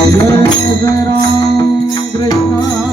जय जय Ram Krishna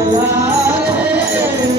Allah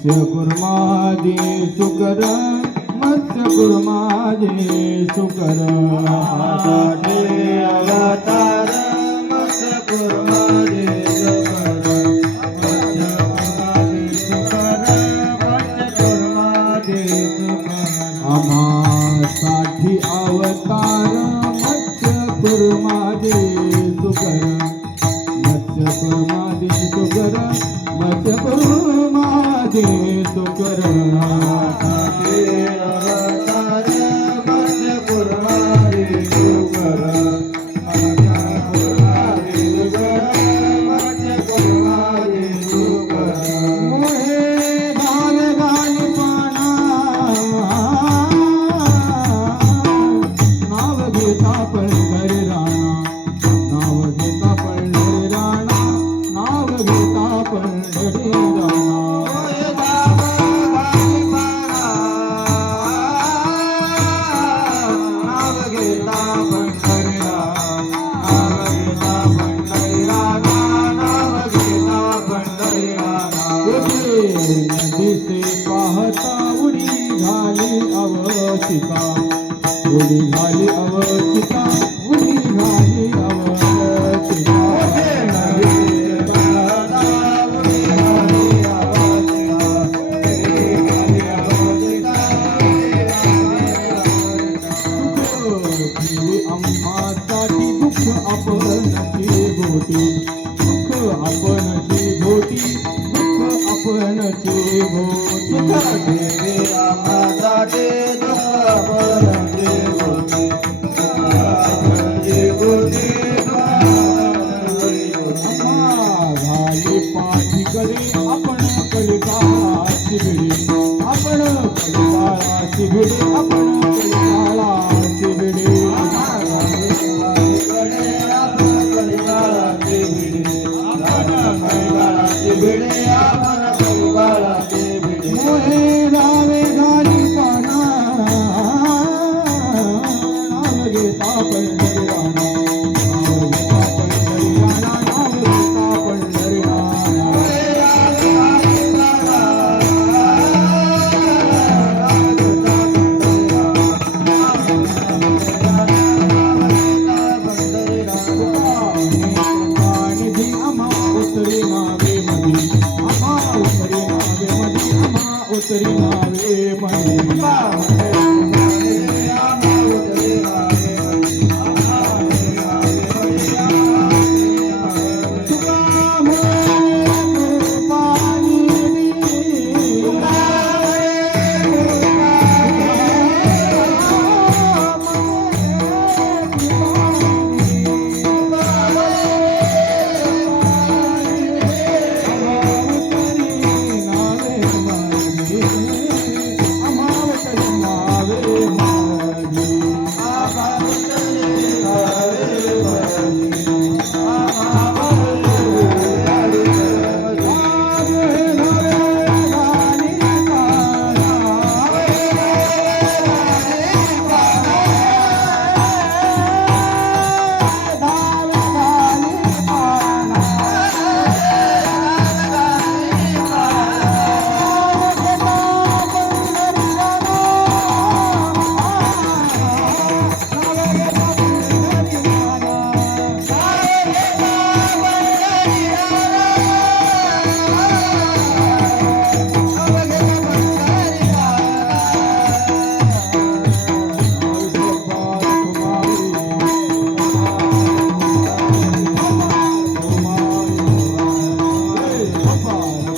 मत्स्य कुर्मादी सुकर मत्स्य कुर्मादी सुकर Paulo.